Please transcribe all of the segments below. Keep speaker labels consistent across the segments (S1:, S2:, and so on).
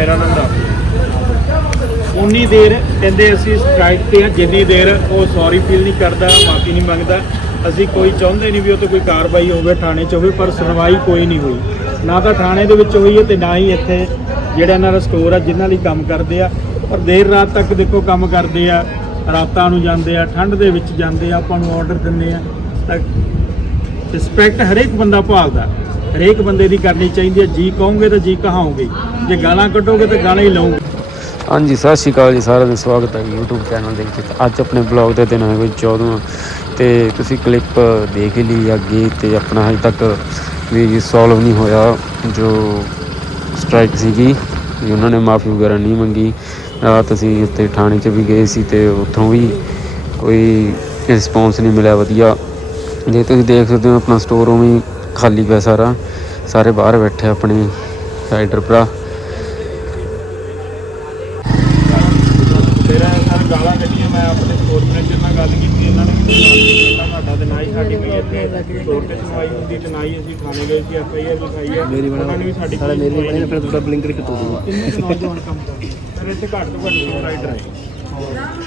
S1: ਮੇਰਾ ਨਾਮ ਦਾ ਉਨੀ ਦੇਰ ਕਹਿੰਦੇ ਅਸੀਂ ਸਟ੍ਰਾਈਕ ਤੇ ਆ, ਜਿੰਨੀ ਦੇਰ ਉਹ ਸੌਰੀ ਫੀਲ ਨਹੀਂ ਕਰਦਾ, ਮਾਫੀ ਨਹੀਂ ਮੰਗਦਾ। ਅਸੀਂ ਕੋਈ ਚਾਹੁੰਦੇ ਨਹੀਂ ਵੀ ਉਹ ਤੇ ਕੋਈ ਕਾਰਵਾਈ ਹੋਵੇ ਥਾਣੇ 'ਚ ਹੋਵੇ, ਪਰ ਸੁਣਵਾਈ ਕੋਈ ਨਹੀਂ ਹੋਈ। ਨਾ ਤਾਂ ਥਾਣੇ ਦੇ ਵਿੱਚ ਹੋਈ ਹੈ ਤੇ ਨਾ ਹੀ ਇੱਥੇ ਜਿਹੜਾ ਇਹਨਾਂ ਦਾ ਸਟੋਰ ਆ, ਜਿਨ੍ਹਾਂ ਲਈ ਕੰਮ ਕਰਦੇ ਆ। ਪਰ ਦੇਰ ਰਾਤ ਤੱਕ ਦੇਖੋ ਕੰਮ ਕਰਦੇ ਆ, ਰਾਤਾਂ ਨੂੰ ਜਾਂਦੇ ਆ, ਠੰਡ ਦੇ ਵਿੱਚ ਜਾਂਦੇ ਆ, ਆਪਾਂ ਨੂੰ ਆਰਡਰ ਦਿੰਦੇ ਆ। ਤਾਂ ਰਿਸਪੈਕਟ ਹਰੇਕ ਬੰਦਾ ਭਾਲਦਾ। ਹਰੇਕ ਬੰਦੇ ਦੀ ਕਰਨੀ ਚਾਹੀਦੀ ਹੈ। ਜੀ ਕਹੋਗੇ ਤਾਂ ਜੀ ਕਹਾਓਗੇ। ਜੇ ਗਾਲਾਂ ਕੱਢੋਗੇ ਤਾਂ ਗਾਲਾਂ ਹੀ ਲਓਗੇ।
S2: ਹਾਂਜੀ, ਸਤਿ ਸ਼੍ਰੀ ਅਕਾਲ ਜੀ, ਸਾਰਿਆਂ ਦਾ ਸਵਾਗਤ ਹੈ YouTube ਚੈਨਲ ਦੇ ਵਿੱਚ। ਅੱਜ ਆਪਣੇ ਬਲੌਗ ਦੇ ਦਿਨ ਹੋਏ 14ਵਾਂ ਤੇ ਤੁਸੀਂ ਕਲਿੱਪ ਦੇਖ ਹੀ ਲਈ ਅੱਗੇ ਤੇ ਆਪਣਾ ਹਜੇ ਤੱਕ ਵੀ ਸੋਲਵ ਨਹੀਂ ਹੋਇਆ। ਜੋ ਸਟ੍ਰਾਈਕ ਸੀਗੀ, ਵੀ ਉਹਨਾਂ ਨੇ ਮਾਫੀ ਵਗੈਰਾ ਨਹੀਂ ਮੰਗੀ। ਰਾਤ ਅਸੀਂ ਉੱਥੇ ਥਾਣੇ 'ਚ ਵੀ ਗਏ ਸੀ ਤੇ ਉੱਥੋਂ ਵੀ ਕੋਈ ਰਿਸਪੌਂਸ ਨਹੀਂ ਮਿਲਿਆ ਵਧੀਆ। ਜੇ ਤੁਸੀਂ ਦੇਖ ਸਕਦੇ ਹੋ, ਆਪਣਾ ਸਟੋਰ ਉਵੇਂ ਖਾਲੀ ਪਿਆ ਸਾਰਾ। ਸਾਰੇ ਬਾਹਰ ਬੈਠੇ ਆਪਣੇ ਰਾਈਡਰ ਭਰਾ।
S1: ਫਿਰ ਸਰ ਗਾਲਾਂ ਕੱਢੀਆਂ ਮੈਂ ਆਪਣੇ ਸਟੋਰ ਮੈਨੇਜਰ ਨਾਲ ਗੱਲ ਕੀਤੀ ਇਹਨਾਂ ਨੇ ਵੀ ਨਾਲ ਕੀਤਾ ਸਾਡਾ
S3: ਮੇਰੀ ਬਣੇ ਫਿਰ ਤੁਹਾਡਾ ਬਲਿੰਕਰ ਕਿਤੋਂ ਦੂਗਾ
S1: ਨੌਜਵਾਨ ਕੰਮ ਕਰਦੇ। ਸਰ ਇੱਥੇ ਘੱਟ ਤੋਂ ਘੱਟ ਰਾਈਡਰ ਹੈ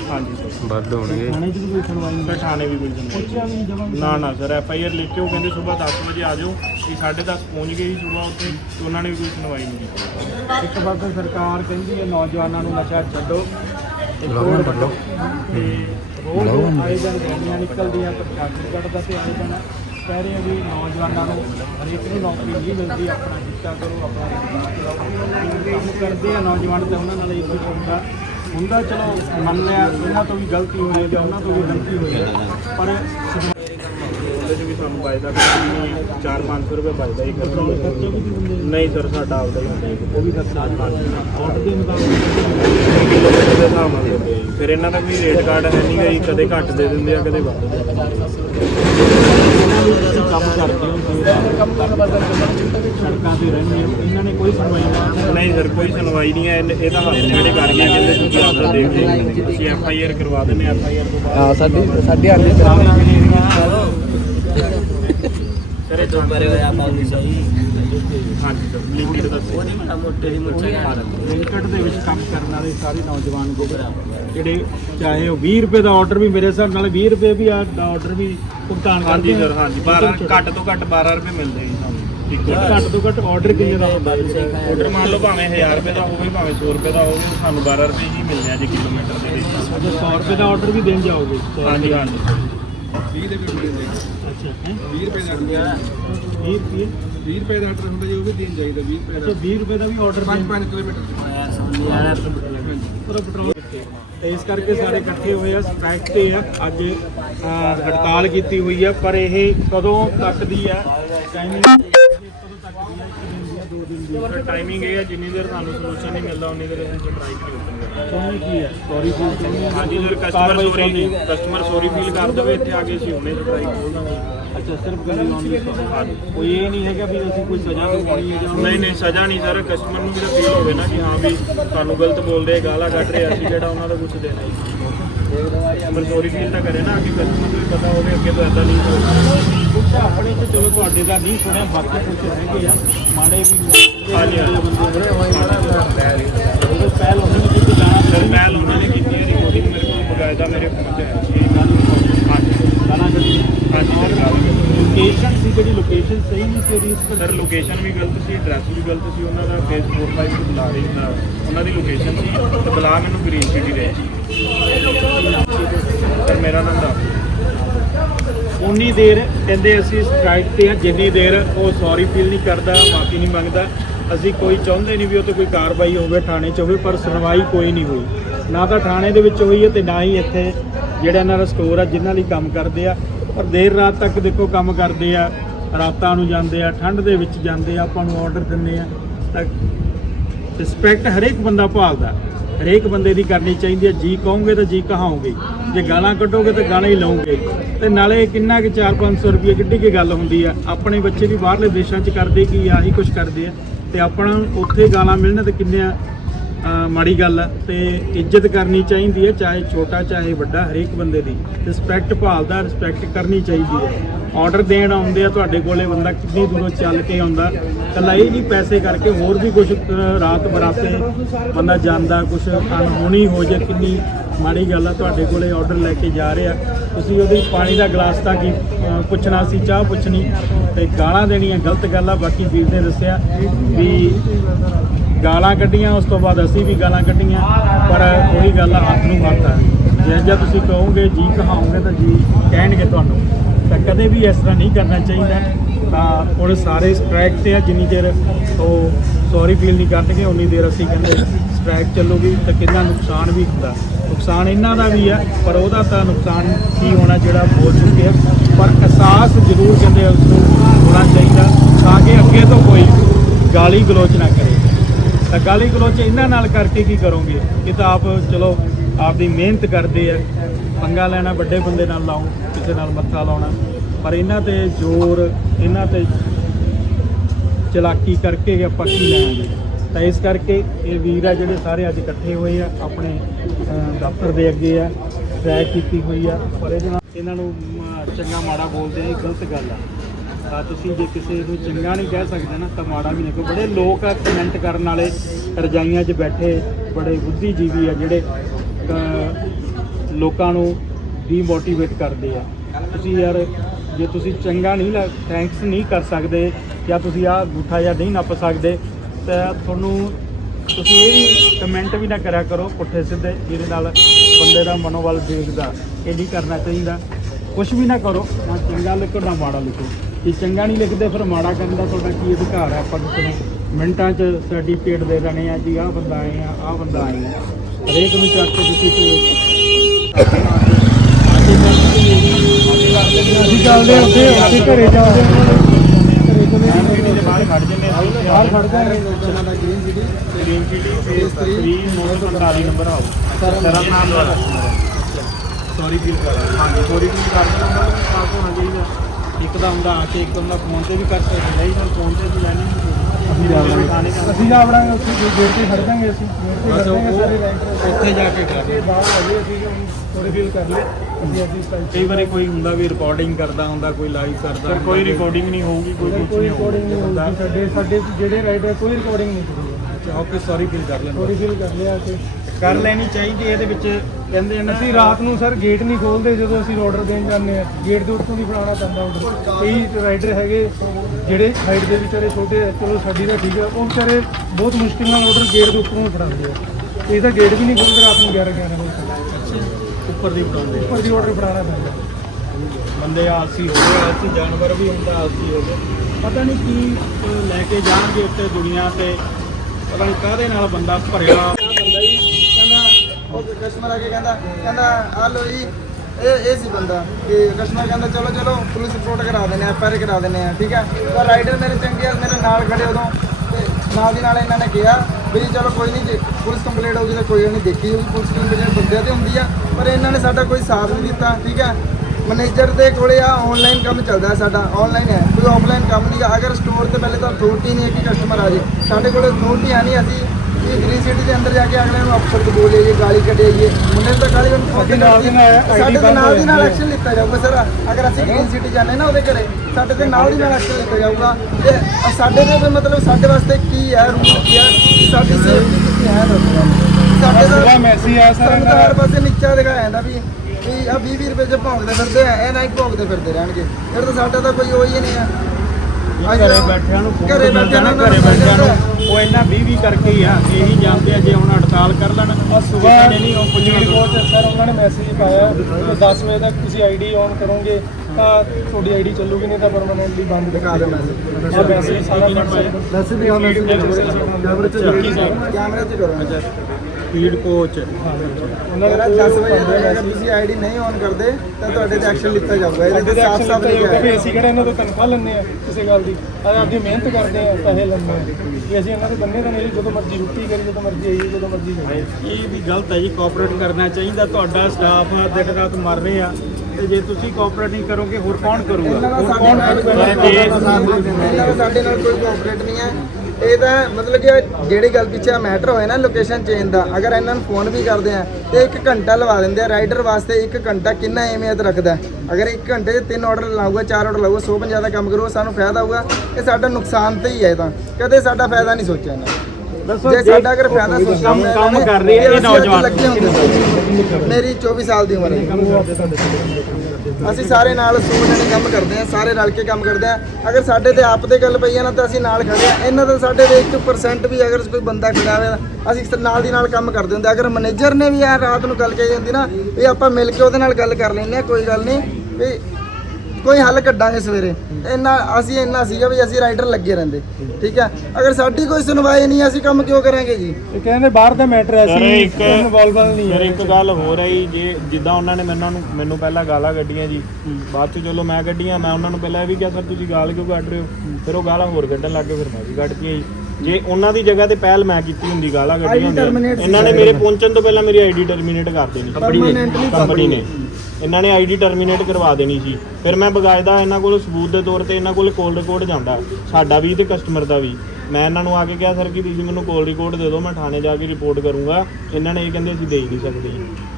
S1: ਹਾਂਜੀ ਸਰ।
S2: ਵੱਧ ਹੋਣਗੇ।
S1: ਥਾਣੇ 'ਚ ਵੀ ਕੋਈ ਸੁਣਵਾਈ ਨਹੀਂ। ਥਾਣੇ ਵੀ ਕੋਈ ਸੁਣਵਾਈ ਨਹੀਂ। ਨਾ ਨਾ ਸਰ ਐਫ ਆਈ ਆਰ ਲਿਖ ਕੇ ਉਹ ਕਹਿੰਦੇ ਸਵੇਰ 10 ਵਜੇ ਆ ਜਾਓ ਕਿ 10:30 ਪਹੁੰਚ ਗਏ ਸੀ ਸਵੇਰ ਉੱਥੇ ਤੇ ਉਹਨਾਂ ਨੇ ਵੀ ਕੋਈ ਸੁਣਵਾਈ ਨਹੀਂ ਕੀਤੀ। ਇੱਕ ਪਾਸੇ ਸਰਕਾਰ ਕਹਿੰਦੀ ਹੈ ਨੌਜਵਾਨਾਂ ਨੂੰ ਨਸ਼ਾ ਛੱਡੋ।
S2: ਬੁਲਾਓ ਨਾ।
S1: ਤੇ ਰੋਜ਼ ਆਏ ਦਿਨ ਰੈਲੀਆਂ ਨਿਕਲਦੀਆਂ ਪ੍ਰਸ਼ਾਸਨ ਕੱਢਦਾ ਤੇ ਆਏ ਦਿਨ ਕਹਿ ਰਹੇ ਆ ਵੀ ਨੌਜਵਾਨਾਂ ਨੂੰ ਹਰੇਕ ਨੂੰ ਨੌਕਰੀ ਨਹੀਂ ਮਿਲਦੀ ਆਪਣਾ ਦਿੱਤਾ ਕਰੋ ਆਪਣਾ ਰੁਜ਼ਗਾਰ ਚਲਾਓ ਕੰਮ ਕਰਦੇ ਆ ਨੌਜਵਾਨ ਤੇ ਉਹਨਾਂ ਨਾਲ ਇਹ ਕੁਝ ਹੁੰਦਾ ਹੁੰਦਾ ਚਲੋ ਮੰਨ ਲਿਆ ਇਹਨਾਂ ਤੋਂ ਵੀ ਗਲਤੀ ਹੋਈ ਹੈ ਜਾਂ ਉਹਨਾਂ ਤੋਂ ਵੀ ਗਲਤੀ ਹੋਈ ਹੈ ਪਰ ਉਹਦੇ 'ਚ ਵੀ ਸਾਨੂੰ ਨਹੀਂ 4-500 ਰੁਪਏ ਬਚਦਾ ਹੀ ਖਰਚਾ ਨਹੀਂ ਸਰ ਸਾਡਾ ਆਪਦਾ ਹੀ ਹੁੰਦਾ ਜੀ। ਉਹ ਵੀ ਆਰਡਰ ਦੇ ਮੁਤਾਬਕ ਆ ਜੀ। ਫਿਰ ਇਹਨਾਂ ਦਾ ਵੀ ਰੇਟ ਕਾਰਡ ਹੈ ਨਹੀਂ ਗਈ ਕਦੇ ਘੱਟ ਦੇ ਦਿੰਦੇ ਆ ਕਦੇ ਵੱਧ ਦੇ ਦਿੰਦੇ ਆ ਕੰਮ ਕਰਦੇ ਹੋ? ਕੰਮ ਕਰਨ ਸੜਕਾਂ ਤੇ ਰਹਿੰਦੇ ਹੋ? ਇਹਨਾਂ ਨੇ ਕੋਈ ਸੁਣਵਾਈ ਨਹੀਂ ਨਹੀਂ ਸਰ ਕੋਈ ਸੁਣਵਾਈ ਨਹੀਂ ਹੈ। ਇਹਨੇ- ਇਹਦਾ ਹੱਥ ਜਿਹੜੇ ਕਰ ਗਏ ਕਹਿੰਦੇ ਤੁਸੀਂ ਆਪਦਾ ਦੇਖ ਲਓ ਅਸੀਂ ਐਫ ਆਈ ਆਰ ਕਰਵਾ ਦਿੰਦੇ ਐਫ ਆਈ ਆਰ ਤੋਂ ਬਾਅਦ।
S3: ਹਾਂ ਸਾਡੀ ਸਾਡੇ ਆਂਦੇ
S1: ਸਰ ਇਹ
S4: ਪਰੇ ਹੋਇਆ ਪਾਉਣੀ ਸਹੀ
S1: ਹਾਂਜੀ ਸਰ ਲਿੰਕਡ ਦੱਸੋ
S4: ਉਹਦੀ ਮਟਾ ਮੋਟੇ ਦੀ ਮੁੱਛਾਂ
S1: ਲਿੰਕਡ ਦੇ ਵਿੱਚ ਕੰਮ ਕਰਨ ਵਾਲੇ ਸਾਰੇ ਨੌਜਵਾਨ ਜਿਹੜੇ ਜਿਹੜੇ ਚਾਹੇ ਉਹ 20 ਰੁਪਏ ਦਾ ਆਰਡਰ ਵੀ ਮੇਰੇ ਹਿਸਾਬ ਨਾਲ 20 ਰੁਪਏ ਵੀ ਆਰਡਰ ਵੀ ਭੁਗਤਾਨ ਕਰਦੇ
S5: ਹਾਂਜੀ ਸਰ ਹਾਂਜੀ 12 ਘੱਟ ਤੋਂ ਘੱਟ 12 ਰੁਪਏ ਮਿਲਦੇ ਜੀ ਸਾਨੂੰ। ਇੱਕ
S1: ਘੱਟ ਤੋਂ ਘੱਟ ਆਰਡਰ ਕਿੰਨੇ ਦਾ ਹੁੰਦਾ? ਜੀ
S5: ਆਰਡਰ ਮੰਨ ਲਓ ਭਾਵੇਂ 1000 ਰੁਪਏ ਦਾ ਹੋਵੇ ਭਾਵੇਂ 100 ਰੁਪਏ ਦਾ ਹੋਵੇ ਸਾਨੂੰ 12 ਰੁਪਏ ਹੀ ਮਿਲਦੇ ਆ ਜੀ ਕਿਲੋਮੀਟਰ ਦੇ ਵਿੱਚ।
S1: ਜੇ 100 ਰੁਪਏ ਦਾ ਆਰਡਰ ਵੀ ਦੇਣ ਜਾਓਗੇ? ਸੌ
S5: ਹਾਂਜੀ।
S1: ਰੁਪਏ।
S5: ਹਾਂਜੀ
S1: ਅੱਛਾ ਹੈਂ?
S3: 20 ਰੁਪਏ ਦਾ
S1: 20 ਰੁਪਏ?
S3: 20 ਰੁਪਏ ਦਾ ਆਰਡਰ ਹੁੰਦਾ ਜੀ ਉਹ ਵੀ ਦੇਣ ਚਾਹੀਦਾ 20 ਰੁਪਏ
S1: ਅੱਛਾ 20 ਰੁਪਏ ਦਾ ਵੀ ਆਰਡਰ
S3: 5 ਕਿਲੋਮੀਟਰ।
S4: ਸਮਝ ਆਇਆ
S1: ਪੂਰਾ ਪੈਟਰੋਲ ਤੇ ਇਸ ਕਰਕੇ ਸਾਰੇ ਇਕੱਠੇ ਹੋਏ ਆ ਸਟ੍ਰਾਈਕ ਤੇ ਆ। ਅੱਜ ਹੜਤਾਲ ਕੀਤੀ ਹੋਈ ਆ ਪਰ ਇਹ ਕਦੋਂ ਤੱਕ ਦੀ ਆ ਟਾਈਮਿੰਗ ਕਦੋਂ ਤੱਕ ਦੀ ਆ ਇੱਕ ਦਿਨ ਦੀ ਆ ਦੋ ਦਿਨ ਦੀ ਆ
S5: ਟਾਈਮਿੰਗ ਇਹ ਹੈ ਜਿੰਨੀ ਦੇਰ ਸਾਨੂੰ ਸੋਲੂਸ਼ਨ ਨਹੀਂ ਮਿਲਦਾ ਉਨੀ ਦੇਰ ਅਸੀਂ ਸਟ੍ਰਾਈਕ ਨਹੀਂ ਓਪਨ ਕਰਨਾ
S1: ਤੁਹਾਨੂੰ ਕੀ ਹੈ? ਸੌਰੀ ਫੀਲ
S5: ਹਾਂਜੀ sir customer sorry customer sorry feel ਕਰ ਦੇਵੇ ਇੱਥੇ ਆ ਕੇ ਅਸੀਂ ਹੁਣੇ ਸਟ੍ਰਾਈਕ ਖੋਲ ਦਾਂਗੇ
S1: ਅੱਛਾ ਸਿਰਫ ਆਉਣ ਦੀ ਕੋਈ ਇਹ ਨਹੀਂ ਹੈਗਾ ਵੀ ਅਸੀਂ ਕੋਈ ਸਜ਼ਾ ਦਵਾਉਣੀ ਹੈ ਜਾਂ
S5: ਨਹੀਂ ਨਹੀਂ ਸਜ਼ਾ ਨਹੀਂ ਸਰ ਕਸਟਮਰ ਨੂੰ ਵੀ ਤਾਂ ਫੀਲ ਹੋਵੇ ਨਾ ਕਿ ਹਾਂ ਵੀ ਸਾਨੂੰ ਗਲਤ ਬੋਲਦੇ ਗਾਲਾਂ ਕੱਢ ਰਹੇ ਅਸੀਂ ਜਿਹੜਾ ਉਹਨਾਂ ਦਾ ਕੁਝ ਦੇਣਾ ਹੀ ਕਸਟਮਰ ਸੋਰੀ ਫੀਲ ਤਾਂ ਕਰੇ ਨਾ ਕਿ ਕਸਟਮਰ ਨੂੰ ਵੀ ਪਤਾ ਹੋਵੇ ਅੱਗੇ ਤੋਂ ਐਦਾਂ ਨਹੀਂ ਹੋਊਗਾ
S1: ਕੁਛ ਆਪਣੇ ਤੇ ਚਲੋ ਤੁਹਾਡੇ ਦਾ ਨਹੀਂ ਸੁਣਿਆ ਬਾਕੀ ਕੁਝ ਹੈਗੇ ਆ। ਮਾੜੇ ਵੀ
S5: ਹਾਂਜੀ, ਹਾਂਜੀ।
S1: ਬੰਦੇ ਉਹ ਪਹਿਲ ਉਹਨਾਂ ਨੇ ਕੀਤੀ ਜਾਣਾ
S5: ਸਰ ਪਹਿਲ ਉਹਨਾਂ ਨੇ ਕੀਤੀ ਹੈ ਰਿਕਾਰਡਿੰਗ ਮੇਰੇ ਕੋਲ ਬਕਾਇਦਾ ਮੇਰੇ ਫੋਨ 'ਚ ਹੈ। ਜੀ ਹਾਂਜੀ।
S1: ਗਾਣਾ। ਲੋਕੇਸ਼ਨ ਸੀ ਜਿਹੜੀ ਲੋਕੇਸ਼ਨ ਸਹੀ ਨਹੀਂ ਸੀ ਉਹਦੀ
S5: ਸਰ ਲੋਕੇਸ਼ਨ ਵੀ ਗਲਤ ਸੀ ਐਡਰੈਸ ਵੀ ਗਲਤ ਸੀ ਉਹਨਾਂ ਦਾ ਫੇਸ 45 ਤੋਂ ਬੁਲਾ ਰਹੀ ਉਹਨਾਂ ਦੀ ਲੋਕੇਸ਼ਨ ਸੀ ਤੇ ਬੁਲਾ ਮੈਨੂੰ ਗ੍ਰੀਨ ਸਿਟੀ ਦੇ ਸਰ ਮੇਰਾ ਨਾਮ ਦਾ
S1: ਉਨੀ ਦੇਰ ਕਹਿੰਦੇ ਅਸੀਂ ਸਟ੍ਰਾਈਕ ਤੇ ਆ ਜਿੰਨੀ ਦੇਰ ਉਹ ਸੌਰੀ ਫੀਲ ਨਹੀਂ ਕਰਦਾ ਮਾਫੀ ਨਹੀਂ ਮੰਗਦਾ। ਅਸੀਂ ਕੋਈ ਚਾਹੁੰਦੇ ਨਹੀਂ ਵੀ ਉਹ ਤੇ ਕੋਈ ਕਾਰਵਾਈ ਹੋਵੇ ਥਾਣੇ 'ਚ ਹੋਵੇ, ਪਰ ਸੁਣਵਾਈ ਕੋਈ ਨਹੀਂ ਹੋਈ। ਨਾ ਤਾਂ ਥਾਣੇ ਦੇ ਵਿੱਚ ਹੋਈ ਹੈ ਤੇ ਨਾ ਹੀ ਇੱਥੇ ਜਿਹੜਾ ਇਹਨਾਂ ਦਾ ਸਟੋਰ ਆ, ਜਿਨ੍ਹਾਂ ਲਈ ਕੰਮ ਕਰਦੇ ਆ। ਪਰ ਦੇਰ ਰਾਤ ਤੱਕ ਦੇਖੋ ਕੰਮ ਕਰਦੇ ਆ, ਰਾਤਾਂ ਨੂੰ ਜਾਂਦੇ ਆ, ਠੰਡ ਦੇ ਵਿੱਚ ਜਾਂਦੇ ਆ, ਆਪਾਂ ਨੂੰ ਆਰਡਰ ਦਿੰਦੇ ਆ। ਤਾਂ ਰਿਸਪੈਕਟ ਹਰੇਕ ਬੰਦਾ ਭਾਲਦਾ। ਹਰੇਕ ਬੰਦੇ ਦੀ ਕਰਨੀ ਚਾਹੀਦੀ ਹੈ ਜੀ ਕਹੋਗੇ ਤਾਂ ਜੀ ਕਹਾਓਗੇ। ਜੇ ਗਾਲਾਂ ਕੱਢੋਗੇ ਤਾਂ ਗਾਲਾਂ ਹੀ ਲਓਗੇ। ਤੇ ਨਾਲੇ ਕਿੰਨਾ ਕਿ 4-500 ਰੁਪਏ ਕਿੱਡੀ ਕੀ ਗੱਲ ਹੁੰਦੀ ਆ। ਆਪਣੇ ਬੱਚੇ ਵੀ ਬਾਹਰਲੇ ਦੇਸ਼ਾਂ 'ਚ ਕਰਦੇ ਕੀ ਆਹੀ ਕੁਝ ਕਰਦੇ ਆ। ਤੇ ਆਪਣਾ ਉੱਥੇ ਗਾਲਾਂ ਮਿਲਣ ਤੇ ਕਿੰਨੇ ਮਾੜੀ ਗੱਲ ਆ। ਤੇ ਇੱਜ਼ਤ ਕਰਨੀ ਚਾਹੀਦੀ ਹੈ ਚਾਹੇ ਛੋਟਾ, ਚਾਹੇ ਵੱਡਾ, ਹਰੇਕ ਬੰਦੇ ਦੀ। ਰਿਸਪੈਕਟ ਭਾਲਦਾ ਰਿਸਪੈਕਟ ਕਰਨੀ ਚਾਹੀਦੀ ਹੈ ਆਰਡਰ ਦੇਣ ਆਉਂਦੇ ਆ ਤੁਹਾਡੇ ਕੋਲੇ, ਬੰਦਾ ਕਿੰਨੀ ਦੂਰੋਂ ਚੱਲ ਕੇ ਆਉਂਦਾ। ਕੱਲਾ ਇਹ ਨਹੀਂ, ਪੈਸੇ ਕਰਕੇ ਹੋਰ ਵੀ ਕੁਝ ਰਾਤ ਬਰਾਤੇ ਬੰਦਾ ਜਾਂਦਾ ਕੁਝ ਅਣਹੋਣੀ ਹੋ ਜੇ, ਕਿੰਨੀ ਮਾੜੀ ਗੱਲ ਆ, ਤੁਹਾਡੇ ਕੋਲੇ ਆਰਡਰ ਲੈ ਕੇ ਜਾ ਰਹੇ ਆ। ਤੁਸੀਂ ਉਹਦੇ ਪਾਣੀ ਦਾ ਗਲਾਸ ਤਾਂ ਕੀ ਪੁੱਛਣਾ ਸੀ, ਚਾਹ ਪੁੱਛਣੀ, ਤੇ ਗਾਲਾਂ ਦੇਣੀਆਂ, ਗਲਤ ਗੱਲ ਆ। ਬਾਕੀ ਵੀਰ ਨੇ ਦੱਸਿਆ ਵੀ ਗਾਲਾਂ ਕੱਢੀਆਂ, ਉਸ ਤੋਂ ਬਾਅਦ ਅਸੀਂ ਵੀ ਗਾਲਾਂ ਕੱਢੀਆਂ, ਪਰ ਉਹੀ ਗੱਲ ਆ, ਹੱਥ ਨੂੰ ਹੱਥ ਆ। ਜੇ ਤੁਸੀਂ ਕਹੋਗੇ, ਜੀ ਕਹਾਉਂਗੇ ਤਾਂ ਜੀ ਕਹਿਣਗੇ ਤੁਹਾਨੂੰ। ਤਾਂ ਕਦੇ ਵੀ ਇਸ ਤਰ੍ਹਾਂ ਨਹੀਂ ਕਰਨਾ ਚਾਹੀਦਾ। ਤਾਂ ਉਹ ਸਾਰੇ ਸਟ੍ਰਾਈਕ ਤੇ ਆ, ਜਿੰਨੀ ਦੇਰ ਉਹ ਸੌਰੀ ਫੀਲ ਨਹੀਂ ਕਰਨਗੇ, ਉਨੀ ਦੇਰ ਅਸੀਂ ਕਹਿੰਦੇ ਸਟ੍ਰਾਈਕ ਚੱਲੂਗੀ, ਤਾਂ ਕਿੰਨਾ ਨੁਕਸਾਨ ਵੀ ਹੁੰਦਾ। ਨੁਕਸਾਨ ਇਹਨਾਂ ਦਾ ਵੀ ਆ, ਪਰ ਉਹਦਾ ਤਾਂ ਨੁਕਸਾਨ ਕੀ ਹੋਣਾ ਜਿਹੜਾ ਹੋ ਚੁੱਕਿਆ। ਪਰ ਅਹਿਸਾਸ ਜ਼ਰੂਰ ਕਹਿੰਦੇ ਉਸ ਨੂੰ ਹੋਣਾ ਚਾਹੀਦਾ, ਤਾਂ ਕਿ ਅੱਗੇ ਤੋਂ ਕੋਈ ਗਾਲੀ ਗਲੋਚ ਨਾ ਕਰੇ। ਤਾਂ ਗਾਲੀ ਗਲੋਚ ਇਹਨਾਂ ਨਾਲ ਕਰਕੇ ਕੀ ਕਰੋਗੇ? ਇਹ ਤਾਂ ਆਪ, ਚਲੋ, ਆਪਦੀ ਮਿਹਨਤ ਕਰਦੇ ਆ। ਪੰਗਾ ਲੈਣਾ ਵੱਡੇ ਬੰਦੇ ਨਾਲ ਲਾਓ, ਕਿਸੇ ਨਾਲ ਮੱਥਾ ਲਾਉਣਾ। ਪਰ ਇਹਨਾਂ ਤੇ ਜ਼ੋਰ, ਇਹਨਾਂ ਤੇ ਚਲਾਕੀ ਕਰਕੇ ਆਪਾਂ ਕੀ ਲੈਣਗੇ ਤਾਂ ਇਸ ਕਰਕੇ ਇਹ ਵੀਰ ਆ ਜਿਹੜੇ ਸਾਰੇ ਅੱਜ ਇਕੱਠੇ ਹੋਏ ਆ, ਆਪਣੇ ਦਫ਼ਤਰ ਦੇ ਅੱਗੇ ਆ ਟਰੈਕ ਕੀਤੀ ਹੋਈ ਆ, ਪਰ ਇਹਦੇ ਨਾਲ ਇਹਨਾਂ ਨੂੰ ਚੰਗਾ ਮਾੜਾ ਬੋਲਦੇ ਆ, ਇਹ ਗਲਤ ਗੱਲ ਆ। ਤਾਂ ਤੁਸੀਂ ਜੇ ਕਿਸੇ ਨੂੰ ਚੰਗਾ ਨਹੀਂ ਕਹਿ ਸਕਦੇ ਨਾ, ਤਾਂ ਮਾੜਾ ਵੀ ਨਹੀਂ ਕੋਈ ਬੜੇ ਲੋਕ ਆ ਕਮੈਂਟ ਕਰਨ ਵਾਲੇ, ਰਜਾਈਆਂ 'ਚ ਬੈਠੇ, ਬੜੇ ਬੁੱਧੀਜੀਵੀ ਆ ਜਿਹੜੇ ਲੋਕਾਂ ਨੂੰ ਡੀਮੋਟੀਵੇਟ ਕਰਦੇ ਆ। ਤੁਸੀਂ ਯਾਰ, ਜੇ ਤੁਸੀਂ ਚੰਗਾ ਨਹੀਂ ਥੈਂਕਸ ਨਹੀਂ ਕਰ ਸਕਦੇ, ਜਾਂ ਤੁਸੀਂ ਆ ਗੁੱਠਾ ਜਾਂ ਨਹੀਂ ਨੱਪ ਸਕਦੇ, ਤਾਂ ਤੁਹਾਨੂੰ ਤੁਸੀਂ ਇਹ ਵੀ ਕਮੈਂਟ ਵੀ ਨਾ ਕਰਿਆ ਕਰੋ, ਪੁੱਠੇ ਸਿੱਧੇ, ਜਿਹਦੇ ਨਾਲ ਬੰਦੇ ਦਾ ਮਨੋਬਲ ਦੇਖਦਾ, ਇਹ ਨਹੀਂ ਕਰਨਾ ਚਾਹੀਦਾ। ਕੁਝ ਵੀ ਨਾ ਕਰੋ, ਨਾ ਚੰਗਾ ਲਿਖੋ, ਨਾ ਮਾੜਾ ਲਿਖੋ। ਜੇ ਚੰਗਾ ਨਹੀਂ ਲਿਖਦੇ, ਫਿਰ ਮਾੜਾ ਕਰਨ ਦਾ ਤੁਹਾਡਾ ਕੀ ਅਧਿਕਾਰ ਹੈ? ਆਪਾਂ ਕਿਸੇ ਨੂੰ ਮਿੰਟਾਂ 'ਚ ਸਰਟੀਫਿਕੇਟ ਦੇ ਦੇਣੇ ਆ, ਜੀ, ਆਹ ਬੰਦਾ ਆਏ ਆ, ਆਹ ਬੰਦਾ ਆਏ ਆ। ਹਰੇਕ ਨੂੰ ਚੱਕ ਕੇ ਤੁਸੀਂ ਅਸੀਂ ਚੱਲਦੇ ਉੱਥੇ, ਅਸੀਂ ਘਰੇ ਜਾਂਦੇ ਘਰੇ ਚਲੇ ਬਾਹਰ ਖੜ ਜੰਨੇ ਬਾਹਰ ਖੜ ਜਾਂਦੇ
S3: ਉਹਨਾਂ ਦਾ green city
S1: green city phase 3 945 number ਆਓ ਤੇਰਾ ਨਾਮ ਦਾ ਸੌਰੀ ਫੀਲ ਕਰ ਹਾਂਜੀ ਸੌਰੀ ਫੀਲ ਕਰ ਦਿੰਦਾ ਸਾਫ਼ ਹੋਣਾ ਚਾਹੀਦਾ ਇੱਕ ਦਾ ਹੁੰਦਾ ਆ ਕੇ ਇੱਕ ਹੁੰਦਾ ਫੋਨ ਤੇ ਵੀ ਕਰ ਸਕਦੇ ਨਹੀਂ ਫੋਨ ਤੇ ਵੀ ਲੈਣੀ ਅਸੀਂ
S3: ਜਾ ਵੜਾਂਗੇ ਉੱਥੇ ਗੇਟ ਤੇ ਖੜ ਜਾਾਂਗੇ ਅਸੀਂ ਗੇਟ ਤੇ
S1: ਬਸ
S3: ਖੜ ਜਾਾਂਗੇ ਸਾਰੇ
S1: ਉਹ
S3: ਰੈਂਟਰ
S1: ਉੱਥੇ ਜਾ ਕੇ ਕਰ
S3: ਤੇ ਬਾਹਰ ਆ ਗਏ ਅਸੀਂ ਥੋੜੀ ਫੀਲ ਕਰ ਲਏ ਅਸੀਂ ਅਸੀਂ ਸਟਾਈਲ
S1: ਕਈ ਵਾਰੀ ਕੋਈ ਹੁੰਦਾ ਵੀ ਰਿਕਾਰਡਿੰਗ ਕਰਦਾ ਹੁੰਦਾ ਕੋਈ ਲਾਈਵ ਕਰਦਾ ਕੋਈ ਰਿਕਾਰਡਿੰਗ ਨਹੀਂ ਹੋਊਗੀ ਕੋਈ ਕੁਝ ਨਹੀਂ
S3: ਹੋਊਗਾ। ਸਾਡੇ ਸਾਡੇ ਜਿਹੜੇ ਰਾਈਡਰ ਕੋਈ ਰਿਕਾਰਡਿੰਗ ਨਹੀਂ ਕਰੂਗਾ
S1: ਅੱਛਾ ਓਕੇ ਸੌਰੀ ਫੀਲ ਕਰ ਲੈਂਦਾ।
S3: ਥੋੜੀ ਫੀਲ ਕਰ ਲਿਆ ਤੇ
S1: ਕਰ ਲੈਣੀ ਚਾਹੀਦੀ ਇਹਦੇ ਵਿੱਚ ਕਹਿੰਦੇ ਨੇ
S3: ਅਸੀਂ ਰਾਤ ਨੂੰ ਸਰ ਗੇਟ ਨਹੀਂ ਖੋਲਦੇ ਜਦੋਂ ਅਸੀਂ ਆਰਡਰ ਦੇਣ ਜਾਂਦੇ ਆ ਗੇਟ ਦੇ ਉੱਤੋਂ ਦੀ ਫੜਾਉਣਾ ਪੈਂਦਾ ਆਰਡਰ ਕਈ ਰਾਈਡਰ ਹੈਗੇ ਜਿਹੜੇ ਹਾਈਟ ਦੇ ਵਿਚਾਰੇ ਛੋਟੇ ਆ ਚਲੋ ਸਾਡੀ ਤਾਂ ਠੀਕ ਆ ਉਹ ਵਿਚਾਰੇ ਬਹੁਤ ਮੁਸ਼ਕਿਲ ਨਾਲ ਆਰਡਰ ਗੇਟ ਦੇ ਉੱਪਰੋਂ ਹੀ ਫੜਾਉਂਦੇ ਆ। ਇਹ ਤਾਂ ਗੇਟ ਵੀ ਨਹੀਂ ਖੋਲਦੇ ਰਾਤ ਨੂੰ 11 11 ਵਜੇ ਤੱਕ।
S1: ਉੱਪਰ ਦੀ ਬਣਾਉਂਦੇ
S3: ਉੱਪਰ ਦੀ ਆਰਡਰ ਫੜਾਉਣਾ ਪੈਂਦਾ।
S1: ਬੰਦੇ ਆਲਸੀ ਹੋ ਗਏ ਆਲਸੀ ਜਾਨਵਰ ਵੀ ਹੁੰਦਾ ਆਲਸੀ ਹੋ ਗਏ। ਪਤਾ ਨਹੀਂ ਕੀ ਲੈ ਕੇ ਜਾਣਗੇ ਉੱਤੇ ਦੁਨੀਆ ਤੇ। ਪਤਾ ਨਹੀਂ ਕਾਹਦੇ ਨਾਲ ਬੰਦਾ ਭਰਿਆ।
S6: ਉਹ ਕਸਟਮਰ ਆ ਕੇ ਕਹਿੰਦਾ ਕਹਿੰਦਾ ਆ ਲੋ ਜੀ, ਇਹ ਇਹ ਸੀ ਬੰਦਾ। ਕਿ ਕਸਟਮਰ ਕਹਿੰਦਾ, ਚਲੋ ਚਲੋ ਪੁਲਿਸ ਰਿਪੋਰਟ ਕਰਾ ਦਿੰਦੇ ਆ ਐਫਆਈਆਰ ਕਰਾ ਦਿੰਦੇ ਆ ਠੀਕ ਹੈ? ਪਰ ਰਾਈਡਰ ਮੇਰੇ ਚੰਗੇ ਆ, ਮੇਰੇ ਨਾਲ ਖੜੇ ਉਦੋਂ, ਤੇ ਨਾਲ ਦੀ ਨਾਲ ਇਹਨਾਂ ਨੇ ਕਿਹਾ ਵੀ ਚਲੋ, ਕੋਈ ਨਹੀਂ, ਜੇ ਪੁਲਿਸ ਕੰਪਲੇਂਟ ਹੋਊਗੀ ਤਾਂ ਕੋਈ ਨਹੀਂ ਦੇਖੀ ਹੋਊਗੀ ਪੁਲਿਸ ਕੰਪਲੇਂਟ ਬੰਦਿਆਂ ਤੇ ਹੁੰਦੀ ਆ, ਪਰ ਇਹਨਾਂ ਨੇ ਸਾਡਾ ਕੋਈ ਸਾਥ ਨਹੀਂ ਦਿੱਤਾ, ਠੀਕ ਹੈ? ਮੈਨੇਜਰ ਦੇ ਕੋਲੇ ਆ ਆਨਲਾਈਨ ਕੰਮ ਚੱਲਦਾ ਸਾਡਾ ਆਨਲਾਈਨ ਹੈ, ਕੋਈ ਆਫਲਾਈਨ ਕੰਮ ਨਹੀਂ ਗਾ। ਅਗਰ ਸਟੋਰ ਤੇ ਪਹਿਲੇ ਤਾਂ ਅਥਾਰਟੀ ਨਹੀਂ ਹੈ ਕਿ ਕਸਟਮਰ ਆ ਜੇ। ਸਾਡੇ ਕੋਲ ਅਥਾਰਟੀ ਹੈ ਨਹੀਂ, ਅਸੀਂ ਇਹ ਗ੍ਰੀਨ ਸਿਟੀ ਦੇ ਅੰਦਰ ਜਾ ਕੇ ਅਗਲੇ ਨੂੰ ਅਫਸਰ ਤੋਂ ਬੋਲੇ ਇਹ ਗਾਲੀ ਕੱਢੇ ਇਹ ਮੁੰਡੇ ਨੂੰ ਤਾਂ ਗਾਲੀ
S3: ਸਾਡੇ ਨਾਲ ਦੀ ਨਾਲ
S6: ਸਾਡੇ
S3: ਬੰਦ
S6: ਨਾਲ ਦੀ
S3: ਹੋ
S6: ਨਾਲ
S3: ਹੈ।
S6: ਐਕਸ਼ਨ ਲਿੱਤਾ ਜਾਊਗਾ ਸਰ। ਅਗਰ ਅਸੀਂ ਗ੍ਰੀਨ ਸਿਟੀ ਜਾਂਦੇ ਨਾ ਉਹਦੇ ਘਰੇ ਸਾਡੇ ਤੇ ਨਾਲ ਦੀ ਨਾਲ ਐਕਸ਼ਨ ਲਿੱਤਾ ਜਾਊਗਾ। ਤੇ ਸਾਡੇ ਵੀ ਮਤਲਬ ਸਾਡੇ ਵਾਸਤੇ ਕੀ ਹੈ ਰੂਲ ਕੀ ਹੈ? ਸਾਡੀ ਸੇਫਟੀ ਕਿੱਥੇ ਹੈ ਦੱਸੋ ਸਾਡੇ ਦਾ
S3: ਮੈਸੀ ਆ ਸਰ।
S6: ਹਰ ਪਾਸੇ ਨੀਚਾ ਦਿਖਾਇਆ ਜਾਂਦਾ ਵੀ ਵੀ ਆ 20 20 ਰੁਪਏ ਚ ਭੌਂਕਦੇ ਫਿਰਦੇ ਆ ਇਹ ਨਹੀਂ ਭੌਂਕਦੇ ਫਿਰਦੇ ਰਹਿਣਗੇ। ਇਹ ਤਾਂ ਸਾਡਾ ਤਾਂ ਕੋਈ ਉਹ ਹੀ ਨਹੀਂ ਆ
S1: ਘਰੇ ਬੈਠਿਆਂ ਨੂੰ
S6: ਘਰੇ
S1: ਮਿਲਦਾ ਨਾ
S6: ਬੈਠਿਆਂ
S1: ਘਰੇ
S6: ਨੂੰ
S1: ਬੈਠਿਆਂ ਨੂੰ। ਉਹ ਇਹਨਾਂ 20 20 ਕਰਕੇ ਹੀ ਆ ਇਹੀ ਜਾਣਦੇ ਆ ਜੇ ਹੁਣ ਹੜਤਾਲ ਕਰ ਲੈਣ
S3: ਆ
S1: ਕਿਸੇ ਨੇ ਨਹੀਂ ਉਹ ਪੁੱਛਣਾ
S3: ਕੋਚ ਸਰ ਉਹਨਾਂ ਨੇ ਮੈਸੇਜ ਪਾਇਆ ਕਿ 10 ਵਜੇ ਤੱਕ ਤੁਸੀਂ ਆਈਡੀ ਔਨ ਕਰੋਗੇ ਤਾਂ ਤੁਹਾਡੀ ਆਈਡੀ ਚੱਲੂਗੀ ਨਹੀਂ ਤਾਂ ਪਰਮਨੈਂਟਲੀ ਬੰਦ
S6: ਦਿਖਾ ਦੇ ਮੈਸੇਜ
S3: ਆ ਮੈਸੇਜ ਸਾਰਾ
S6: ਮੈਸੇਜ ਵੀ ਕੈਮਰੇ
S1: ਚ
S6: ਕੈਮਰੇ ਚ ਕਰੋ।
S1: ਅੱਛਾ। ਸਪੀਡ ਕੋਚ
S3: ਉਹਨਾਂ ਨੇ
S6: 10 ਵਜੇ ਅਗਰ ਤੁਸੀਂ ਆਈਡੀ ਨਹੀਂ ਔਨ ਕਰਦੇ ਤਾਂ ਤੁਹਾਡੇ ਤੇ ਐਕਸ਼ਨ ਲਿੱਤਾ ਜਾਊਗਾ। ਇਹਦੇ ਤੇ
S3: ਤੇ
S6: ਸਾਫ਼ ਸਾਫ਼ ਲਿਖਿਆ
S3: ਅਸੀਂ ਕਿਹੜਾ ਇਹਨਾਂ ਤੋਂ ਤਨਖਾਹ ਲੈਂਦੇ ਆ ਕਿਸੇ ਗੱਲ ਦੀ? ਅਸੀਂ ਆਪਦੀ ਮਿਹਨਤ ਕਰਦੇ ਆ ਪੈਸੇ ਲੈਂਦੇ ਆ ਵੀ ਅਸੀਂ ਇਹਨਾਂ ਦੇ ਬੰਦੇ ਤਾਂ ਨਹੀਂ ਜਦੋਂ ਮਰਜ਼ੀ ਰੁੱਟੀ ਕਰੀ ਜਦੋਂ ਮਰਜ਼ੀ ਆਈਏ ਜਦੋਂ ਮਰਜ਼ੀ ਜਾਈਏ।
S1: ਇਹ ਵੀ ਗਲਤ ਹੈ ਜੀ ਕੋਆਪਰੇਟ ਕਰਨਾ ਚਾਹੀਦਾ। ਤੁਹਾਡਾ ਸਟਾਫ ਦਿਨ ਰਾਤ ਮਰ ਰਹੇ ਆ। ਤੇ ਜੇ ਤੁਸੀਂ ਕੋਆਪਰੇਟ ਨਹੀਂ ਕਰੋਗੇ ਹੋਰ ਕੌਣ ਕਰੂਗਾ?
S6: ਦਾ
S1: ਹੋਰ ਕੌਣ ਕਰੂਗਾ?
S6: ਦਾ ਸਾਡੇ ਨਾਲ ਕੋਈ ਕੋਆਪਰੇਟ ਨਹੀਂ ਹੈ। ਇਹ ਤਾਂ ਮਤਲਬ ਕਿ ਜਿਹੜੀ ਗੱਲ ਪਿੱਛੇ ਮੈਟਰ ਹੋਏ ਨਾ ਲੋਕੇਸ਼ਨ ਚੇਂਜ ਦਾ ਅਗਰ ਇਹਨਾਂ ਨੂੰ ਫੋਨ ਵੀ ਕਰਦੇ ਆ ਤੇ 1 ਘੰਟਾ ਲਵਾ ਦਿੰਦੇ ਆ ਰਾਈਡਰ ਵਾਸਤੇ 1 ਘੰਟਾ ਕਿੰਨਾ ਅਹਿਮੀਅਤ ਰੱਖਦਾ? ਅਗਰ 1 ਘੰਟੇ 'ਚ ਤਿੰਨ ਆਰਡਰ ਲਾਊਗਾ ਚਾਰ ਆਰਡਰ ਲਾਊਗਾ 150 ਦਾ ਕੰਮ ਕਰੂਗਾ ਸਾਨੂੰ ਫਾਇਦਾ ਹੋਊਗਾ ਇਹ ਸਾਡਾ ਨੁਕਸਾਨ ਤੇ ਹੀ ਹੈ ਤਾਂ ਕਦੇ ਸਾਡਾ ਫਾਇਦਾ ਨਹੀਂ ਸੋਚਿਆ ਇਹਨਾਂ
S1: ਦੱਸੋ
S6: ਜੇ ਸਾਡਾ ਅਗਰ ਫਾਇਦਾ ਸੋਚਿਆ
S1: ਕੰਮ ਕਰ ਰਹੇ ਇਹ ਨੌਜਵਾਨ।
S6: ਮੇਰੀ 24 ਸਾਲ ਦੀ ਉਮਰ ਹੈ। ਅਸੀਂ ਸਾਰੇ ਨਾਲ ਸੂਟ ਜਣੇ ਕੰਮ ਕਰਦੇ ਆ ਸਾਰੇ ਰਲ ਕੇ ਕੰਮ ਕਰਦੇ ਆ ਅਗਰ ਸਾਡੇ ਤੇ ਆਪ ਤੇ ਗੱਲ ਪਈ ਆ ਨਾ ਤਾਂ ਅਸੀਂ ਨਾਲ ਖੜੇ ਆ ਇਹਨਾਂ ਦਾ ਸਾਡੇ ਦੇ 1% ਵੀ ਅਗਰ ਕੋਈ ਬੰਦਾ ਖੜਾ ਹੋਇਆ, ਅਸੀਂ ਨਾਲ ਦੀ ਨਾਲ ਕੰਮ ਕਰਦੇ ਹੁੰਦੇ ਅਗਰ ਮੈਨੇਜਰ ਨੇ ਵੀ ਆ ਰਾਤ ਨੂੰ ਗੱਲ ਕਹੀ ਜਾਂਦੀ ਨਾ, ਵੀ ਆਪਾਂ ਮਿਲ ਕੇ ਉਹਦੇ ਨਾਲ ਗੱਲ ਕਰ ਲੈਂਦੇ ਆ ਕੋਈ ਗੱਲ ਨਹੀਂ। ਵੀ ਕੋਈ ਹੱਲ ਕੱਢਾਂਗੇ ਸਵੇਰੇ। ਇੰਨਾ ਅਸੀਂ ਇੰਨਾ ਸੀਗਾ ਵੀ ਅਸੀਂ ਰਾਈਡਰ ਲੱਗੇ ਰਹਿੰਦੇ। ਠੀਕ ਹੈ? ਅਗਰ ਸਾਡੀ ਕੋਈ ਸੁਣਵਾਈ ਨਹੀਂ ਅਸੀਂ ਕੰਮ ਕਿਉਂ ਕਰਾਂਗੇ ਜੀ?
S3: ਇਹ ਕਹਿੰਦੇ ਬਾਹਰ ਦਾ ਮੈਟਰ ਹੈ
S5: ਸਰ ਇੱਕ
S3: ਇਨਵੋਲਵਲ ਨਹੀਂ
S5: ਸਰ
S3: ਹੈ।
S5: ਇੱਕ ਗੱਲ ਹੋਰ ਹੈ ਜੀ, ਜੇ ਜਿੱਦਾਂ ਉਹਨਾਂ ਨੇ ਮੈਨੂੰ ਮੈਨੂੰ ਪਹਿਲਾਂ ਗਾਲਾਂ ਕੱਢੀਆਂ ਜੀ। ਬਾਅਦ ਚ ਚਲੋ ਮੈਂ ਕੱਢੀਆਂ ਮੈਂ ਉਹਨਾਂ ਨੂੰ ਪਹਿਲਾਂ ਇਹ ਵੀ ਕਿਹਾ ਸਰ ਤੁਸੀਂ ਗਾਲ ਕਿਉਂ ਕੱਢ ਰਹੇ ਹੋ? ਫਿਰ ਉਹ ਗਾਲਾਂ ਹੋਰ ਕੱਢਣ ਲੱਗ ਗਏ ਫਿਰ ਮੈਂ ਵੀ ਕੱਢਤੀਆਂ ਜੀ। ਜੇ ਉਹਨਾਂ ਦੀ ਜਗ੍ਹਾ ਤੇ ਪਹਿਲ ਮੈਂ ਕੀਤੀ ਹੁੰਦੀ ਗਾਲਾਂ ਕੱਢੀਆਂ ਹੁੰਦੀਆਂ ਇਹਨਾਂ ਨੇ ਮੇਰੇ ਪਹੁੰਚਣ ਤੋਂ ਪਹਿਲਾਂ ਮੇਰੀ ਆਈਡੀ ਟਰਮੀਨੇਟ ਕਰ ਦੇਣੀ। ਕੰਪਨੀ ਨੇ। ਇਹਨਾਂ ਨੇ ਆਈਡੀ ਟਰਮੀਨੇਟ ਕਰਵਾ ਦੇਣੀ ਸੀ। ਫਿਰ ਮੈਂ ਬਕਾਇਦਾ ਇਹਨਾਂ ਕੋਲ ਸਬੂਤ ਦੇ ਤੌਰ ਤੇ ਇਹਨਾਂ ਕੋਲ ਕੋਲ ਰਿਕਾਰਡ ਜਾਂਦਾ। ਸਾਡਾ ਵੀ ਤੇ ਕਸਟਮਰ ਦਾ ਵੀ। ਮੈਂ ਇਹਨਾਂ ਨੂੰ ਆ ਕੇ ਕਿਹਾ ਸਰ ਕਿ ਤੁਸੀਂ ਮੈਨੂੰ ਕੋਲ ਰਿਕਾਰਡ ਦੇ ਦਿਓ? ਮੈਂ ਥਾਣੇ ਜਾ ਕੇ ਰਿਪੋਰਟ ਕਰੂੰਗਾ। ਇਹਨਾਂ ਨੇ ਇਹ ਕਹਿੰਦੇ ਅਸੀਂ ਦੇ ਹੀ ਨਹੀਂ ਸਕਦੇ।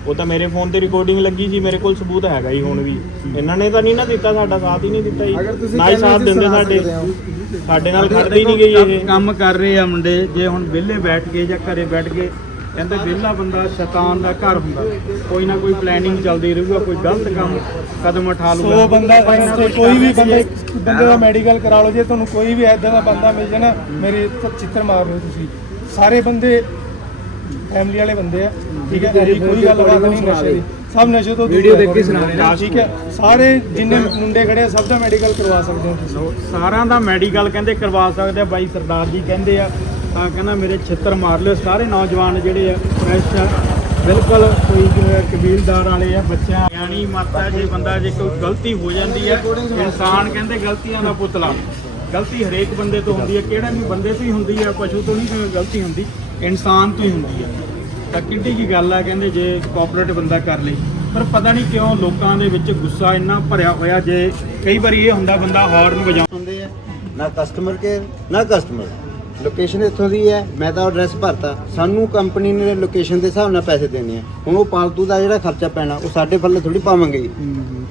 S5: ਉਹ ਤਾਂ ਮੇਰੇ ਫੋਨ ਤੇ ਰਿਕਾਰਡਿੰਗ ਲੱਗੀ ਸੀ ਮੇਰੇ ਕੋਲ ਸਬੂਤ ਹੈਗਾ ਹੀ ਹੁਣ ਵੀ। ਇਹਨਾਂ ਨੇ ਤਾਂ ਨਹੀਂ ਨਾ ਦਿੱਤਾ ਸਾਡਾ ਸਾਥ ਹੀ ਨਹੀਂ ਦਿੱਤਾ ਜੀ।
S6: ਅਗਰ ਤੁਸੀਂ
S5: ਨਾ ਹੀ ਸਾਥ ਦਿੰਦੇ ਸਾਡੇ। ਸਾਡੇ ਨਾਲ ਖੜਦੇ ਹੀ ਨਹੀਂ ਗਈ ਇਹ।
S1: ਕੰਮ ਕਰ ਰਹੇ ਆ ਮੁੰਡੇ ਜੇ ਹੁਣ ਵਿਹਲੇ ਬੈਠ ਕੇ ਜਾਂ ਘਰੇ ਬੈਠ ਕੇ ਕਹਿੰਦੇ ਵਿਹਲਾ ਬੰਦਾ ਸ਼ੈਤਾਨ ਦਾ ਘਰ ਹੁੰਦਾ। ਕੋਈ ਨਾ ਕੋਈ ਪਲੈਨਿੰਗ ਚੱਲਦੀ ਰਹੂਗਾ ਕੋਈ ਗਲਤ ਕੰਮ ਕਦਮ ਉਠਾ ਲੂਗਾ
S3: ਸੋ ਬੰਦਾ ਕੋਈ ਵੀ ਬੰਦੇ ਬੰਦੇ ਦਾ ਮੈਡੀਕਲ ਕਰਾ ਲਓ ਜੇ ਤੁਹਾਨੂੰ ਕੋਈ ਵੀ ਐਦਾਂ ਦਾ ਬੰਦਾ ਮਿਲ ਜਾਣਾ ਮੇਰੇ ਤੋਂ ਚਿੱਤਰ ਮਾਰ ਹੋ ਤੁਸੀਂ। ਸਾਰੇ ਬੰਦੇ ਫੈਮਿਲੀ ਵਾਲੇ ਬੰਦੇ ਆ ਠੀਕ ਹੈ? ਐਸੀ ਕੋਈ ਗੱਲ ਬਾਤ ਨਹੀਂ ਨਸ਼ੇ ਦੀ। ਸਭ ਨਸ਼ੇ ਤੋਂ ਵੀਡੀਓ ਦੇਖ ਕੇ ਸੁਣਾ ਠੀਕ ਹੈ? ਸਾਰੇ ਜਿੰਨੇ ਮੁੰਡੇ ਖੜੇ ਆ ਸਭ ਦਾ ਮੈਡੀਕਲ ਕਰਵਾ ਸਕਦੇ ਹੋ
S1: ਸਾਰਿਆਂ ਦਾ ਮੈਡੀਕਲ ਕਹਿੰਦੇ ਕਰਵਾ ਸਕਦੇ ਆ ਬਾਈ ਸਰਦਾਰ ਜੀ ਕਹਿੰਦੇ ਆ ਤਾਂ ਕਹਿੰਦਾ ਮੇਰੇ ਛਿੱਤਰ ਮਾਰ ਲਿਓ। ਸਾਰੇ ਨੌਜਵਾਨ ਜਿਹੜੇ ਆ ਫਰੈਸ਼ ਆ। ਬਿਲਕੁਲ ਕੋਈ ਕਬੀਲਦਾਰ ਵਾਲੇ ਆ, ਬੱਚਿਆਂ ਯਾਨੀ ਮਾਤਾ ਜੇ ਬੰਦਾ ਜੇ ਕੋਈ ਗਲਤੀ ਹੋ ਜਾਂਦੀ ਹੈ ਇਨਸਾਨ ਕਹਿੰਦੇ ਗਲਤੀਆਂ ਦਾ ਪੁਤਲਾ। ਗਲਤੀ ਹਰੇਕ ਬੰਦੇ ਤੋਂ ਹੁੰਦੀ ਹੈ ਕਿਹੜਾ ਵੀ ਬੰਦੇ ਤੋਂ ਹੀ ਹੁੰਦੀ ਹੈ ਪਸ਼ੂ ਤੋਂ ਨਹੀਂ ਗਲਤੀ ਹੁੰਦੀ, ਇਨਸਾਨ ਤੋਂ ਹੀ ਹੁੰਦੀ ਹੈ ਤਾਂ ਕਿੱਡੀ ਕੀ ਗੱਲ ਆ, ਕਹਿੰਦੇ ਜੇ ਕੋਆਪਰੇਟ ਬੰਦਾ ਕਰ ਲਈ ਪਰ ਪਤਾ ਨਹੀਂ ਕਿਉਂ ਲੋਕਾਂ ਦੇ ਵਿੱਚ ਗੁੱਸਾ ਇੰਨਾ ਭਰਿਆ ਹੋਇਆ, ਜੇ ਕਈ ਵਾਰੀ ਇਹ ਹੁੰਦਾ, ਬੰਦਾ ਹਾਰਨ ਵਜਾ
S7: ਹੁੰਦੇ ਆ, ਨਾ ਕਸਟਮਰ ਕੇਅਰ ਨਾ ਕਸਟਮਰ ਲੋਕੇਸ਼ਨ ਇੱਥੋਂ ਦੀ ਹੈ ਮੈਂ ਤਾਂ ਐਡਰੈਸ ਭਰਤਾ। ਸਾਨੂੰ ਕੰਪਨੀ ਨੇ ਲੋਕੇਸ਼ਨ ਦੇ ਹਿਸਾਬ ਨਾਲ ਪੈਸੇ ਦੇਣੇ ਆ। ਹੁਣ ਉਹ ਪਾਲਤੂ ਦਾ ਜਿਹੜਾ ਖਰਚਾ ਪੈਣਾ ਉਹ ਸਾਡੇ ਪੱਲੇ ਥੋੜੀ ਪਾਵਾਂਗੇ ਜੀ।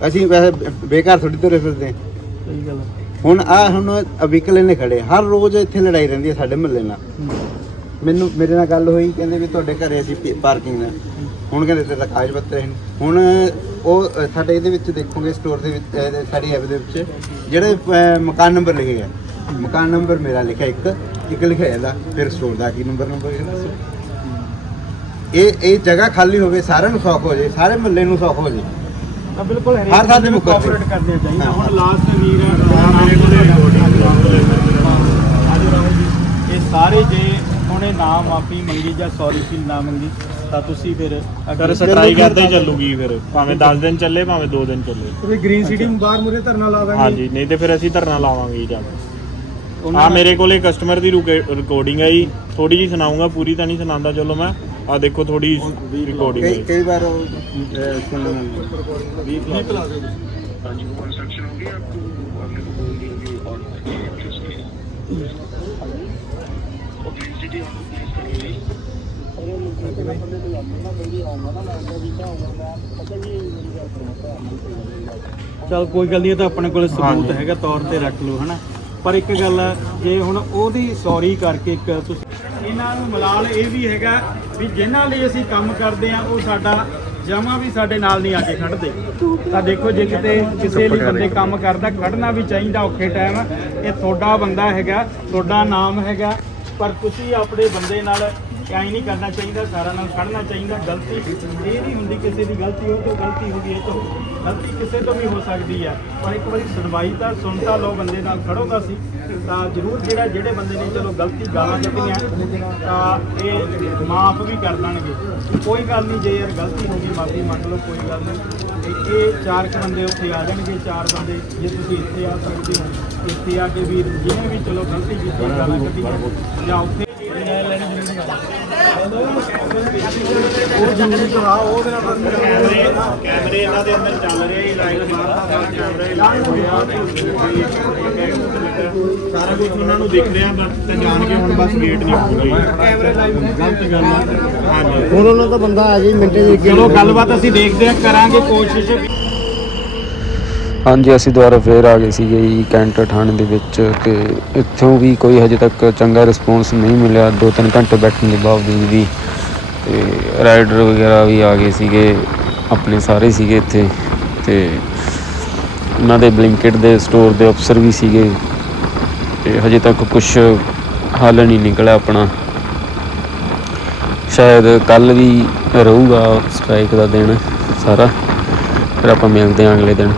S7: ਅਸੀਂ ਵੈਸੇ ਬੇਕਾਰ ਥੋੜੀ ਤੁਰੇ ਫਿਰਦੇ ਹਾਂ। ਹੁਣ ਆ ਹੁਣ ਵਹੀਕਲ ਇਹਨੇ ਖੜੇ ਹਰ ਰੋਜ਼ ਇੱਥੇ ਲੜਾਈ ਰਹਿੰਦੀ ਹੈ ਸਾਡੇ ਮਹੱਲੇ ਨਾਲ। ਮੈਨੂੰ ਮੇਰੇ ਨਾਲ ਗੱਲ ਹੋਈ ਕਹਿੰਦੇ ਵੀ ਤੁਹਾਡੇ ਘਰੇ ਅਸੀਂ ਪਾਰਕਿੰਗ ਦਾ ਹੁਣ ਕਹਿੰਦੇ ਤੇ ਕਾਗਜ਼ ਪੱਤਰ ਹੈ ਨਹੀਂ। ਹੁਣ ਉਹ ਅ, ਸਾਡੇ ਇਹਦੇ ਵਿੱਚ ਦੇਖੋਗੇ ਸਟੋਰ ਦੇ ਵਿੱਚ ਅ, ਸਾਡੀ ਐਪ ਦੇ ਵਿੱਚ ਜਿਹੜੇ ਅ, ਮਕਾਨ ਨੰਬਰ ਲਿਖੇ ਆ। ਮਕਾਨ ਨੰਬਰ ਮੇਰਾ ਲਿਖਿਆ ਇੱਕ। ਇੱਕ ਲਿਖਿਆ ਇਹਦਾ ਫਿਰ ਸਟੋਰ ਦਾ ਕੀ ਨੰਬਰ ਨੰਬਰ ਇਹ ਦੱਸੋ। ਇਹ ਇਹ ਜਗ੍ਹਾ ਖਾਲੀ ਹੋਵੇ ਸਾਰਿਆਂ ਨੂੰ ਸੌਖ ਹੋ ਜੇ ਸਾਰੇ ਮਹੱਲੇ ਨੂੰ ਸੌਖ ਹੋ ਜੇ।
S1: ਤਾਂ ਬਿਲਕੁਲ
S7: ਹਰ ਥਾਂ ਤੇ।
S1: ਕੋਆਪਰੇਟ ਕਰਨੇ ਚਾਹੀਦਾ। ਹੁਣ ਲਾਸਟ ਵੀਰ ਆ ਮੇਰੇ ਕੋਲੇ ਇਹ ਸਾਰੇ ਜੇ ਉਹਨੇ ਨਾ ਮਾਫੀ ਮੰਗੀ ਜਾਂ ਸੌਰੀ ਫੀਲ ਨਾ ਮੰਗੀ ਤਾਂ ਤੁਸੀਂ ਫਿਰ
S5: ਫਿਰ ਸਟ੍ਰਾਈਕ ਕਰਦੇ ਚੱਲੂਗੀ ਫਿਰ। ਭਾਵੇਂ 10 ਦਿਨ ਚੱਲੇ ਭਾਵੇਂ 2 ਦਿਨ ਚੱਲੇ।
S3: ਤੁਸੀਂ ਗ੍ਰੀਨ ਸਿਟੀ ਬਾਹਰ ਮੁਰੇ ਧਰਨਾ ਲਾ ਦਾਂਗੇ।
S5: ਹਾਂਜੀ ਨਹੀਂ ਤੇ ਫਿਰ ਅਸੀਂ ਧਰਨਾ ਲਾਵਾਂਗੇ ਜੀ ਜਾ ਕੇ ਆ ਮੇਰੇ ਕੋਲੇ ਕਸਟਮਰ ਦੀ ਰਿਕਾਰਡਿੰਗ ਹੈ ਜੀ। ਥੋੜੀ ਜੀ ਸੁਣਾਉਂਗਾ ਪੂਰੀ ਤਾਂ ਨਹੀਂ ਸੁਣਾਉਂਦਾ ਚਲੋ ਮੈਂ। ਆ ਦੇਖੋ ਥੋੜੀ ਰਿਕਾਰਡਿੰਗ
S7: ਕਈ
S5: ਹੈ
S7: ਕਈ ਵਾਰ
S1: ਚਲ ਕੋਈ ਗੱਲ ਨਹੀਂ ਇਹ ਤਾਂ ਆਪਣੇ ਕੋਲ ਸਬੂਤ ਹੈਗਾ ਤੌਰ ਤੇ ਰੱਖ ਲਓ ਹਨਾ? ਪਰ ਇੱਕ ਗੱਲ ਆ, ਜੇ ਹੁਣ ਉਹਦੀ ਸੌਰੀ ਕਰਕੇ ਇੱਕ ਤੁਸੀਂ ਇਹਨਾਂ ਨੂੰ ਮਲਾਲ ਇਹ ਵੀ ਹੈਗਾ ਵੀ ਜਿਨ੍ਹਾਂ ਲਈ ਅਸੀਂ ਕੰਮ ਕਰਦੇ ਆ ਉਹ ਸਾਡਾ ਜਮਾ ਵੀ ਸਾਡੇ ਨਾਲ ਨਹੀਂ ਆ ਕੇ ਖੜਦੇ। ਤਾਂ ਦੇਖੋ ਜੇ ਕਿਤੇ ਕਿਸੇ ਲਈ ਬੰਦੇ ਕੰਮ ਕਰਦਾ ਖੜਨਾ ਵੀ ਚਾਹੀਦਾ ਔਖੇ ਟਾਈਮ ਇਹ ਤੁਹਾਡਾ ਬੰਦਾ ਹੈਗਾ ਤੁਹਾਡਾ ਨਾਮ ਹੈਗਾ ਪਰ ਤੁਸੀਂ ਆਪਣੇ ਬੰਦੇ ਨਾਲ ਐਂ ਨਹੀਂ ਕਰਨਾ ਚਾਹੀਦਾ, ਸਾਰਿਆਂ ਨਾਲ ਖੜਨਾ ਚਾਹੀਦਾ, ਗਲਤੀ ਇਹ ਨਹੀਂ ਹੁੰਦੀ ਕਿਸੇ ਦੀ ਗਲਤੀ, ਉਹ ਤੋਂ ਗਲਤੀ ਹੋ ਗਈ ਇਹ ਤੋਂ। ਗਲਤੀ ਕਿਸੇ ਤੋਂ ਵੀ ਹੋ ਸਕਦੀ ਹੈ। ਪਰ ਇੱਕ ਵਾਰੀ ਸੁਣਵਾਈ ਤਾਂ ਸੁਣਤਾ ਲੋ ਬੰਦੇ ਨਾਲ ਖੜੋਗਾ ਸੀ। ਤਾਂ ਜ਼ਰੂਰ ਜਿਹੜਾ, ਜਿਹੜੇ ਬੰਦੇ ਨੇ ਚਲੋ ਗਲਤੀ ਗਾਲਾਂ ਕੱਢੀਆਂ, ਤਾਂ ਇਹ ਮਾਫ ਵੀ ਕਰ ਦੇਣਗੇ। ਕੋਈ ਗੱਲ ਨਹੀਂ, ਜੇ ਯਾਰ ਗਲਤੀ ਹੋ ਗਈ, ਮਾਫੀ ਮੰਗ ਲਓ, ਕੋਈ ਗੱਲ ਨਹੀਂ। ਇਹ ਚਾਰ ਕੁ ਬੰਦੇ ਉੱਥੇ ਆ ਜਾਣਗੇ, ਚਾਰ ਬੰਦੇ, ਜੇ ਤੁਸੀਂ ਇੱਥੇ ਆ ਸਕਦੇ ਹੋ। ਇੱਥੇ ਆ ਕੇ ਵੀ ਜਿਹਨੇ ਵੀ ਚਲੋ ਗਲਤੀ ਕੀਤੀ, ਗਾਲਾਂ ਕੱਢੀਆਂ, ਜਾਂ ਉੱਥੇ ਕੈਮਰੇ ਕੈਮਰੇ ਇਹਨਾਂ ਦੇ ਅੰਦਰ ਚੱਲ ਰਹੇ ਲਾਈਵ ਬਾਹਰ ਦਾ ਕੈਮਰੇ ਲਾਈਵ ਹੋਇਆ
S5: ਸਾਰਾ ਕੁਝ ਉਹਨਾਂ ਨੂੰ ਦਿਖ ਰਿਹਾ ਬਸ ਤੇ ਜਾਣ ਕੇ ਹੁਣ ਬਸ ਵੇਟ ਨਹੀਂ ਹੋਊਗੀ
S1: ਕੈਮਰੇ ਲਾਈਵ ਗਲਤ ਗੱਲ ਆ
S5: ਹਾਂਜੀ
S7: ਹੁਣ ਉਹਨਾਂ ਦਾ ਬੰਦਾ ਆ ਜੀ ਮਿੰਟੇ ਦੇ
S5: ਚਲੋ ਗੱਲਬਾਤ ਅਸੀਂ ਦੇਖਦੇ ਆ ਕਰਾਂਗੇ ਕੋਸ਼ਿਸ਼।
S2: ਹਾਂਜੀ, ਅਸੀਂ ਦੁਬਾਰਾ ਫੇਰ ਆ ਗਏ ਸੀਗੇ ਜੀ ਕੈਂਟ ਥਾਣੇ ਦੇ ਵਿੱਚ ਤੇ ਇੱਥੋਂ ਵੀ ਕੋਈ ਹਜੇ ਤੱਕ ਚੰਗਾ ਰਿਸਪੌਂਸ ਨਹੀਂ ਮਿਲਿਆ। 2-3 ਘੰਟੇ ਬੈਠਣ ਦੇ ਬਾਵਜੂਦ ਵੀ ਤੇ ਰਾਈਡਰ ਵਗੈਰਾ ਵੀ ਆ ਗਏ ਸੀਗੇ, ਆਪਣੇ ਸਾਰੇ ਸੀਗੇ ਇੱਥੇ ਤੇ ਉਹਨਾਂ ਦੇ ਬਲਿੰਕਟ ਦੇ ਸਟੋਰ ਦੇ ਅਫਸਰ ਵੀ ਸੀਗੇ ਤੇ ਹਜੇ ਤੱਕ ਕੁਝ ਹੱਲ ਨਹੀਂ ਨਿਕਲਿਆ ਆਪਣਾ। ਸ਼ਾਇਦ ਕੱਲ ਵੀ ਰਹੂਗਾ ਸਟ੍ਰਾਈਕ ਦਾ ਦਿਨ ਸਾਰਾ, ਫਿਰ ਆਪਾਂ ਮਿਲਦੇ ਹਾਂ ਅਗਲੇ ਦਿਨ।